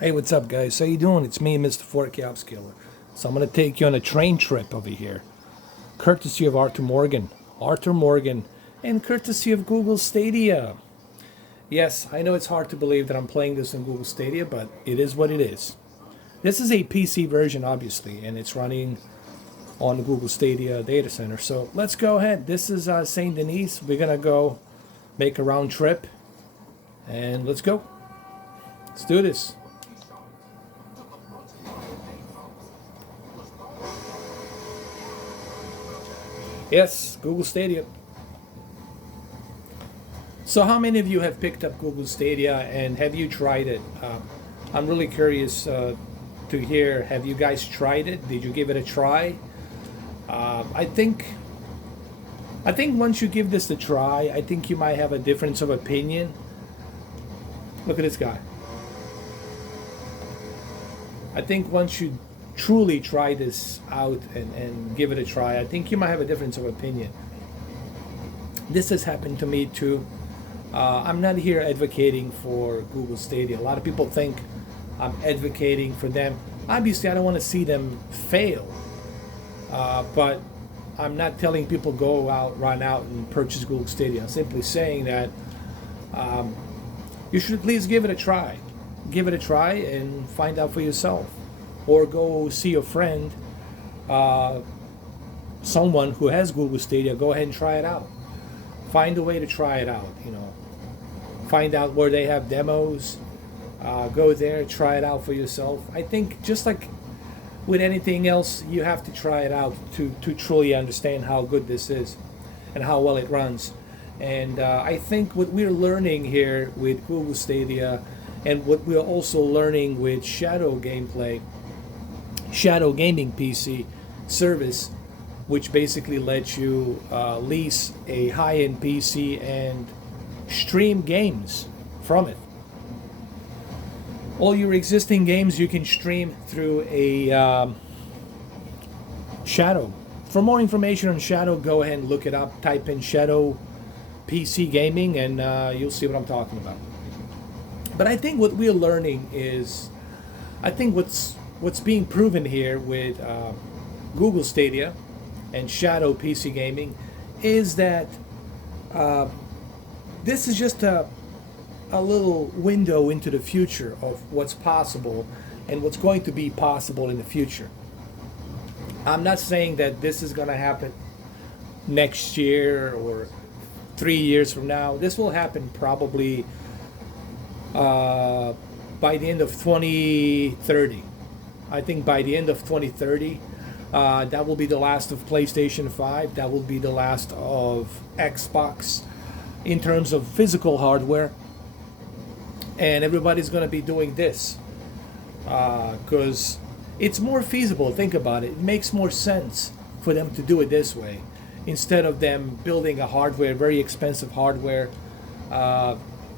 Hey, what's up, guys? How you doing? It's me, Mr. 4K Upscaler. So I'm going to take you on a train trip over here, courtesy of Arthur Morgan, and courtesy of Google Stadia. Yes, I know it's hard to believe that I'm playing this in Google Stadia, but it is what it is. This is a PC version, obviously, and it's running on the Google Stadia data center. So let's go ahead. This is St. Denis. We're going to go make a round trip, and let's go. Let's do this. Yes, Google Stadia. So, how many of you have picked up Google Stadia and have you tried it? I'm really curious to hear. Have you guys tried it? Did you give it a try? I think. I think once you give this a try, I think you might have a difference of opinion. Look at this guy. I think once you truly try this out and give it a try, I think you might have a difference of opinion. This has happened to me too. I'm not here advocating for Google Stadia. A lot of people think I'm advocating for them. Obviously, I don't want to see them fail, but I'm not telling people go out, run out, and purchase Google Stadia. I'm simply saying that you should at least give it a try. Give it a try and find out for yourself, or go see a friend, someone who has Google Stadia. Go ahead and try it out. Find a way to try it out. Find out where they have demos. Go there, try it out for yourself. I think just like with anything else, you have to try it out to truly understand how good this is and how well it runs. And I think what we're learning here with Google Stadia and what we're also learning with Shadow Gameplay, Shadow Gaming PC service, which basically lets you lease a high-end PC and stream games from it. All your existing games you can stream through a Shadow. For more information on Shadow, go ahead and look it up. Type in Shadow PC Gaming and you'll see what I'm talking about. But I think what we're learning is, I think what's being proven here with Google Stadia and Shadow PC Gaming is that this is just a little window into the future of what's possible and what's going to be possible in the future. I'm not saying that this is going to happen next year or 3 years from now. This will happen probably by the end of 2030. I think by the end of 2030, that will be the last of PlayStation 5. That will be the last of Xbox in terms of physical hardware. And everybody's going to be doing this because it's more feasible. Think about it. It makes more sense for them to do it this way instead of them building a hardware, very expensive hardware.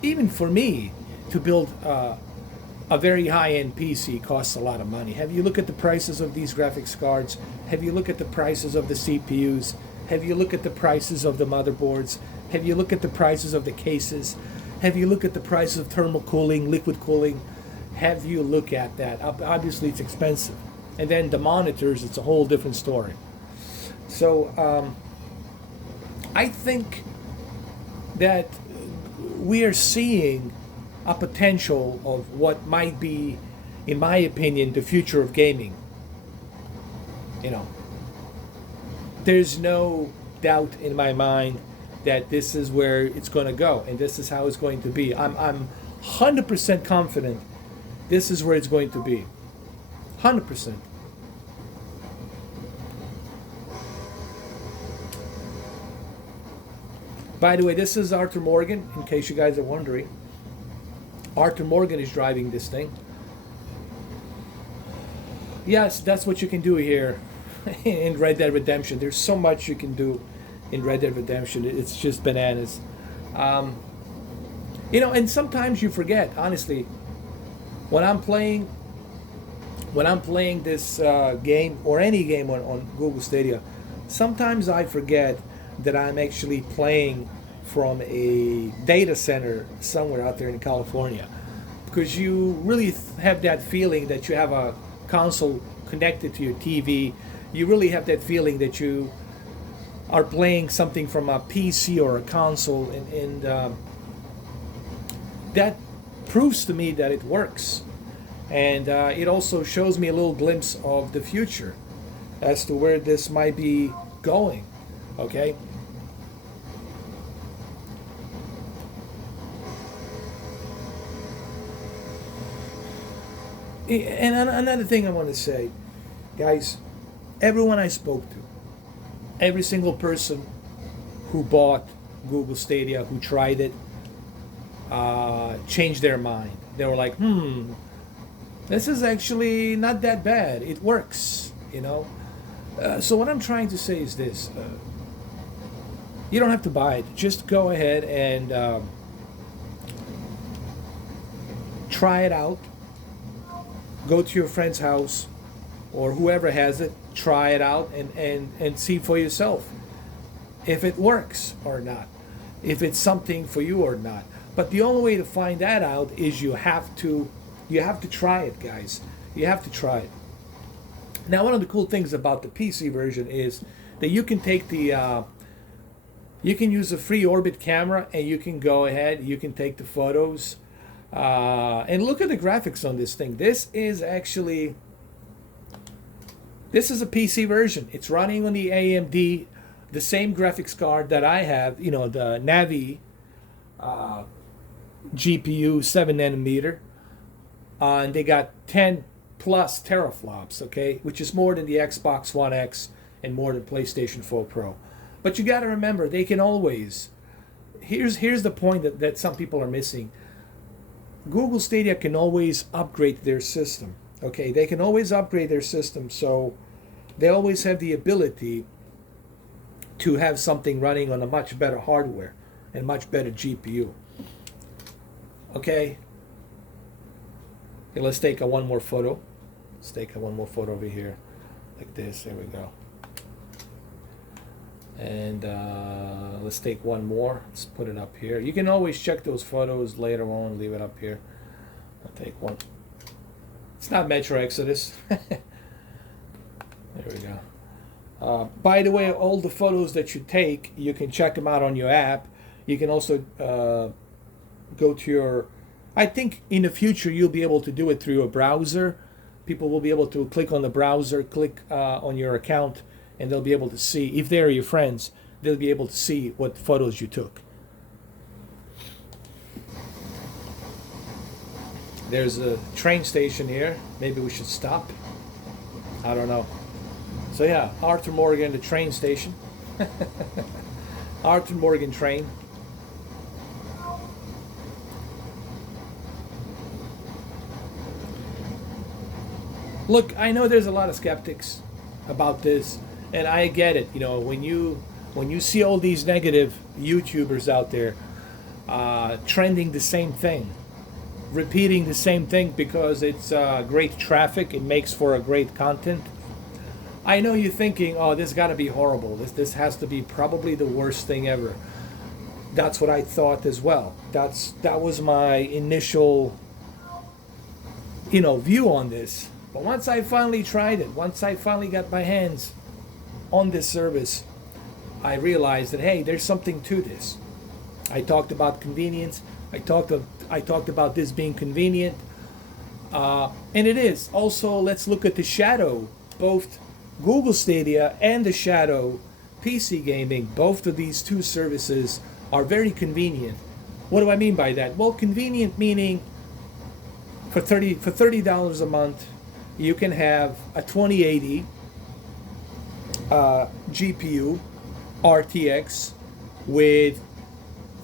Even for me, to build a very high-end PC costs a lot of money. Have you looked at the prices of these graphics cards? Have you looked at the prices of the CPUs? Have you looked at the prices of the motherboards? Have you looked at the prices of the cases? Have you looked at the prices of thermal cooling, liquid cooling? Have you looked at that? Obviously, it's expensive. And then the monitors, it's a whole different story. So I think that we are seeing a potential of what might be, in my opinion, the future of gaming. You know, there's no doubt in my mind that this is where it's going to go and this is how it's going to be. I'm 100% confident this is where it's going to be. 100%. By the way, this is Arthur Morgan, in case you guys are wondering. Arthur Morgan is driving this thing. Yes, that's what you can do here in Red Dead Redemption. There's so much you can do in Red Dead Redemption. It's just bananas. And sometimes you forget, honestly, when I'm playing this game or any game on Google Stadia, sometimes I forget that I'm actually playing from a data center somewhere out there in California. because you really have that feeling that you have a console connected to your TV. You really have that feeling that you are playing something from a PC or a console, and that proves to me that it works. And it also shows me a little glimpse of the future as to where this might be going. Okay? And another thing I want to say, guys, everyone I spoke to, every single person who bought Google Stadia, who tried it, changed their mind. They were like, this is actually not that bad. It works, you know. So what I'm trying to say is this. You don't have to buy it. Just go ahead and try it out. Go to your friend's house or whoever has it, try it out and see for yourself if it works or not, if it's something for you or not. But the only way to find that out is you have to try it, guys. You have to try it. Now, one of the cool things about the PC version is that you can take you can use a free orbit camera and you can go ahead, you can take the photos. And look at the graphics on this thing. This is a PC version. It's running on the AMD, the same graphics card that I have, you know, the Navi GPU 7 nanometer. And they got 10 plus teraflops, okay, which is more than the Xbox One X and more than PlayStation 4 Pro. But you got to remember, they can always. Here's the point that some people are missing. Google Stadia can always upgrade their system. Okay, they can always upgrade their system, so they always have the ability to have something running on a much better hardware and much better GPU. Okay, let's take one more photo. Let's take one more photo over here, like this. There we go. And let's take one more. Let's put it up here. You can always check those photos later on. Leave it up here. I'll take one. It's not Metro Exodus. There we go. By the way, all the photos that you take, you can check them out on your app. You can also go to your... I think in the future you'll be able to do it through your browser. People will be able to click on the browser, click on your account, and they'll be able to see, if they're your friends, they'll be able to see what photos you took. There's a train station here. Maybe we should stop. I don't know. So yeah, Arthur Morgan, the train station. Arthur Morgan train. Look, I know there's a lot of skeptics about this. And I get it, you know, when you see all these negative YouTubers out there trending the same thing, repeating the same thing because it's great traffic, it makes for a great content. I know you're thinking, oh, this got to be horrible. This has to be probably the worst thing ever. That's what I thought as well. That was my initial, you know, view on this. But once I finally tried it, once I finally got my hands on this service, I realized that, hey, there's something to this. I talked about convenience. I talked about this being convenient, and it is. Also, let's look at the Shadow. Both Google Stadia and the Shadow PC gaming, both of these two services are very convenient. What do I mean by that? Well, convenient meaning for $30 a month, you can have a 2080 GPU RTX with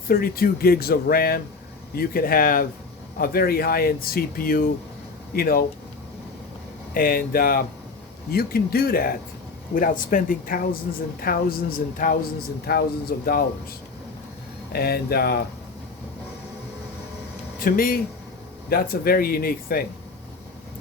32 gigs of RAM. You can have a very high-end CPU, you know, and you can do that without spending thousands and thousands and thousands and thousands of dollars. And to me, that's a very unique thing.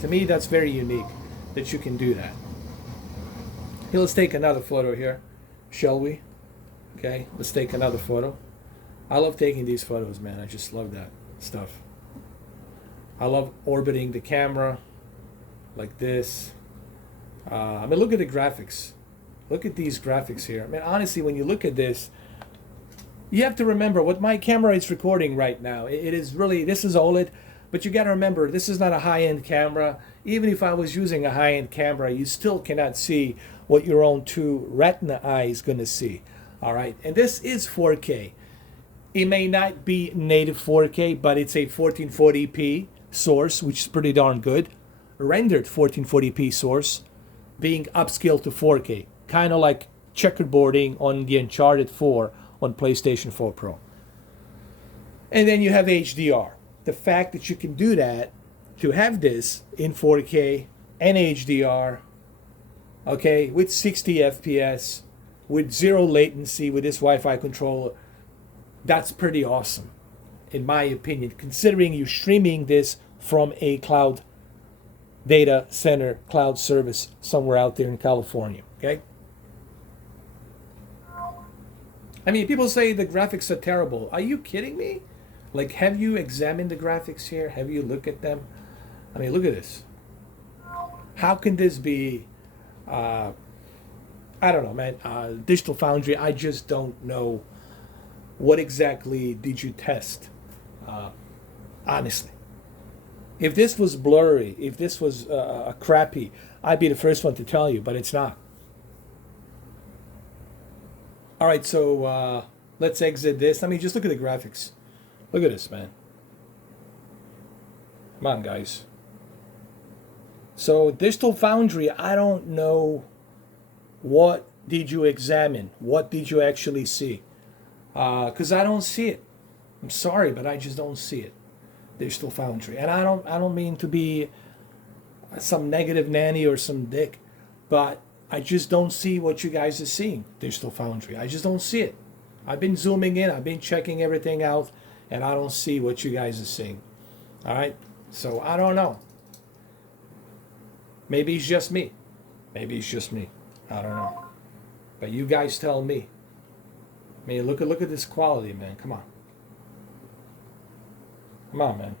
To me, that's very unique that you can do that. Here, let's take another photo here, shall we? Okay, let's take another photo. I love taking these photos, man. I just love that stuff. I love orbiting the camera like this. I mean, look at the graphics. Look at these graphics here. I mean, honestly, when you look at this, you have to remember what my camera is recording right now. It is really, this is OLED, but you got to remember, this is not a high-end camera. Even if I was using a high-end camera, you still cannot see what your own two retina eye is going to see. All right, and this is 4K. It may not be native 4K, but it's a 1440p source, which is pretty darn good. Rendered 1440p source, being upscaled to 4K, kind of like checkerboarding on the Uncharted 4 on PlayStation 4 Pro. And then you have HDR. The fact that you can do that, to have this in 4K and HDR, okay, with 60 FPS, with zero latency, with this Wi-Fi controller, that's pretty awesome, in my opinion, considering you're streaming this from a cloud data center, cloud service somewhere out there in California, okay? I mean, people say the graphics are terrible. Are you kidding me? Like, have you examined the graphics here? Have you looked at them? I mean, look at this. How can this be, I don't know, man. Digital Foundry, I just don't know what exactly did you test, honestly. If this was blurry, if this was crappy, I'd be the first one to tell you, but it's not. All right, so let's exit this. I mean, just look at the graphics. Look at this, man. Come on, guys. So Digital Foundry, I don't know what did you examine. What did you actually see? Because I don't see it. I'm sorry, but I just don't see it. Digital Foundry, and I don't mean to be some negative nanny or some dick, but I just don't see what you guys are seeing. Digital Foundry, I just don't see it. I've been zooming in, I've been checking everything out, and I don't see what you guys are seeing. All right, so I don't know. Maybe it's just me. Maybe it's just me. I don't know. But you guys tell me. I mean, look at this quality, man. Come on. Come on, man.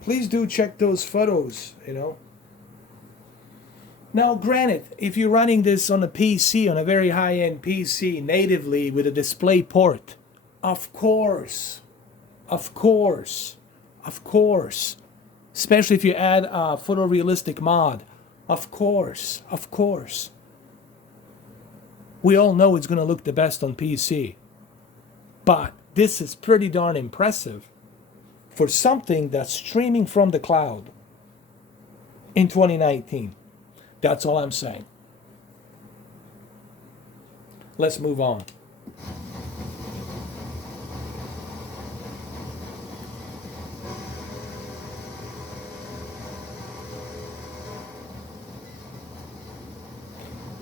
Please do check those photos, you know. Now, granted, if you're running this on a PC, on a very high-end PC, natively with a display port, of course, especially if you add a photorealistic mod, of course. We all know it's going to look the best on PC. But this is pretty darn impressive for something that's streaming from the cloud in 2019. That's all I'm saying. Let's move on.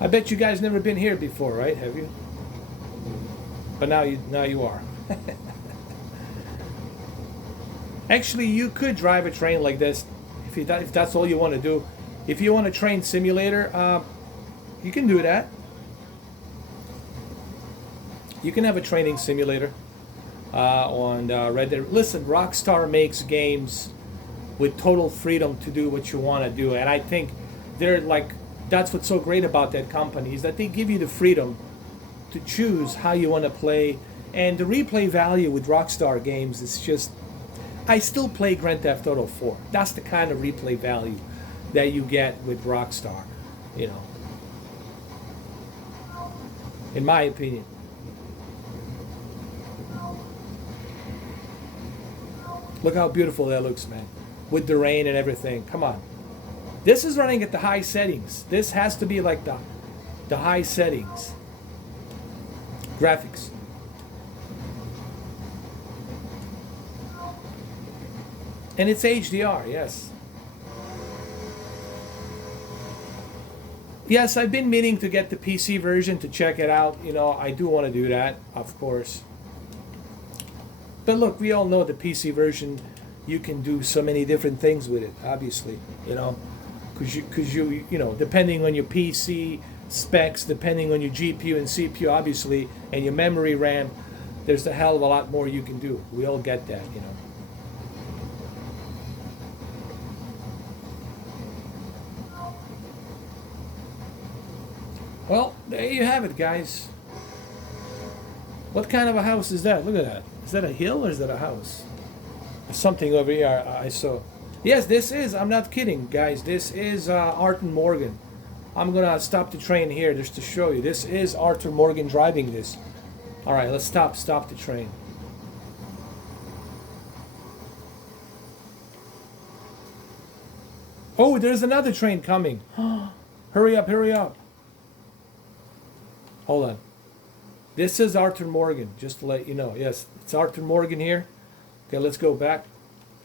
I bet you guys never been here before, right? Have you? But now you are. Actually, you could drive a train like this if that's all you want to do. If you want a train simulator, you can do that. You can have a training simulator on Red Dead. Listen, Rockstar makes games with total freedom to do what you want to do, and I think they're like, that's what's so great about that company, is that they give you the freedom to choose how you want to play, and the replay value with Rockstar games is just, I still play Grand Theft Auto 4. That's the kind of replay value that you get with Rockstar, you know, in my opinion. Look how beautiful that looks, man, with the rain and everything. Come on. This is running at the high settings. This has to be like the high settings. Graphics. And it's HDR, yes. Yes, I've been meaning to get the PC version to check it out. You know, I do want to do that, of course. But look, we all know the PC version, you can do so many different things with it, obviously, you know. Because you know, depending on your PC specs, depending on your GPU and CPU, obviously, and your memory RAM, there's a hell of a lot more you can do. We all get that, you know. Well, there you have it, guys. What kind of a house is that? Look at that. Is that a hill or is that a house? Something over here I saw. Yes, this is. I'm not kidding, guys. This is Arthur Morgan. I'm going to stop the train here just to show you. This is Arthur Morgan driving this. All right, let's stop the train. Oh, there's another train coming. Hurry up, hurry up. Hold on. This is Arthur Morgan, just to let you know. Yes, it's Arthur Morgan here. Okay, let's go back.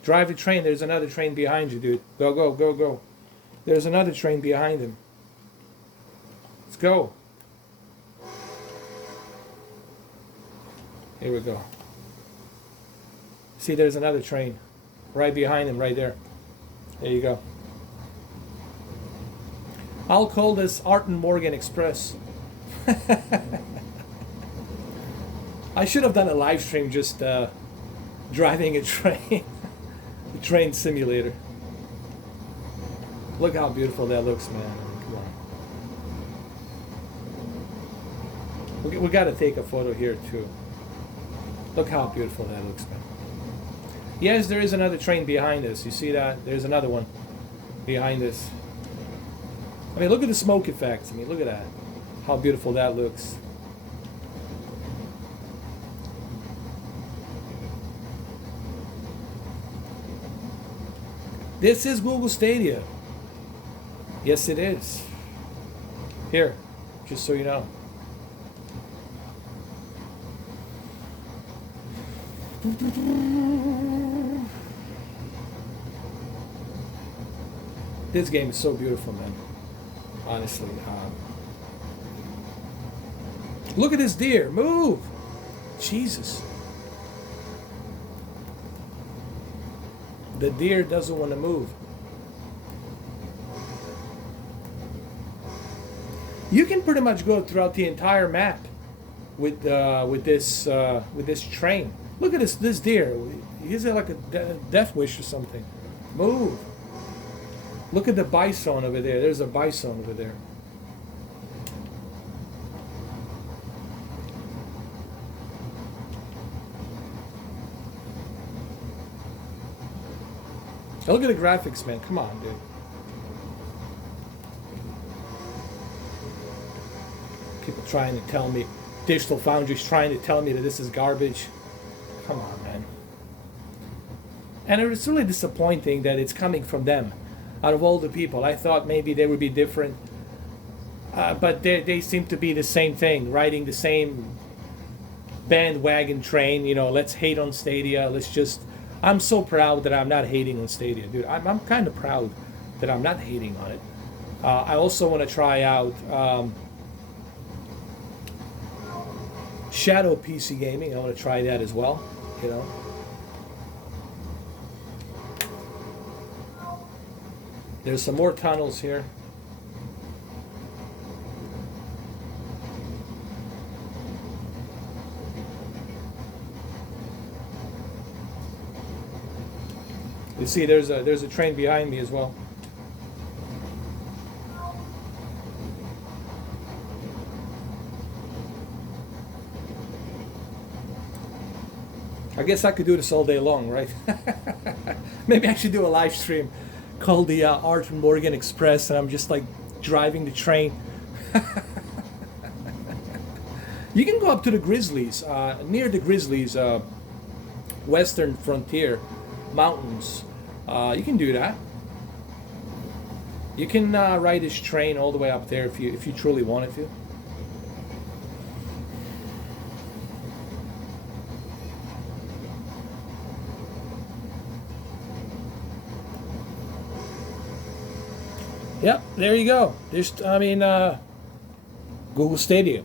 Drive the train. There's another train behind you, dude. Go, go, go, go. There's another train behind him. Let's go. Here we go. See, there's another train right behind him, right there. There you go. I'll call this Arthur Morgan Express. I should have done a live stream just driving a train. The train simulator. Look how beautiful that looks, man. Come on. We got to take a photo here too. Look how beautiful that looks, man. Yes, there is another train behind us. You see that? There's another one behind us. I mean, look at the smoke effects. I mean, look at that. How beautiful that looks. This is Google Stadia. Yes, it is. Here, just so you know. This game is so beautiful, man. Honestly. Look at this deer. Move! Jesus. The deer doesn't want to move. You can pretty much go throughout the entire map with this train. Look at this deer. He's like a death wish or something. Move. Look at the bison over there. There's a bison over there. Look at the graphics, man. Come on, dude. People trying to tell me, Digital Foundry's trying to tell me that this is garbage. Come on, man. And it's really disappointing that it's coming from them. Out of all the people, I thought maybe they would be different. But they seem to be the same thing, riding the same bandwagon train. You know, let's hate on Stadia. Let's just... I'm so proud that I'm not hating on Stadia, dude. I'm kind of proud that I'm not hating on it. I also want to try out Shadow PC Gaming. I want to try that as well, you know. There's some more tunnels here. You see, there's a train behind me as well. I guess I could do this all day long, right? Maybe I should do a live stream called the Arthur Morgan Express, and I'm just like driving the train. You can go up to the Grizzlies, near the Grizzlies, western frontier mountains. You can do that. You can ride this train all the way up there if you truly wanted to. Yep, there you go. There's, Google Stadia.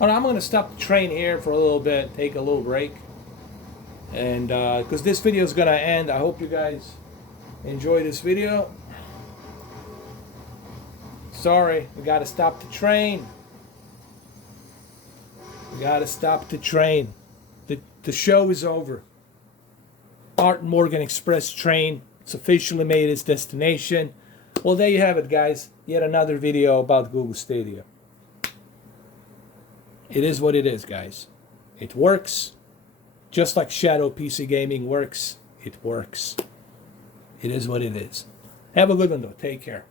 All right, I'm going to stop the train here for a little bit, take a little break. And because this video is going to end, I hope you guys enjoy this video. Sorry, we got to stop the train. We gotta stop the train. The show is over. Art Morgan Express train. It's officially made its destination. Well, there you have it, guys. Yet another video about Google Stadia. It is what it is, guys. It works. Just like Shadow PC Gaming works. It works. It is what it is. Have a good one, though. Take care.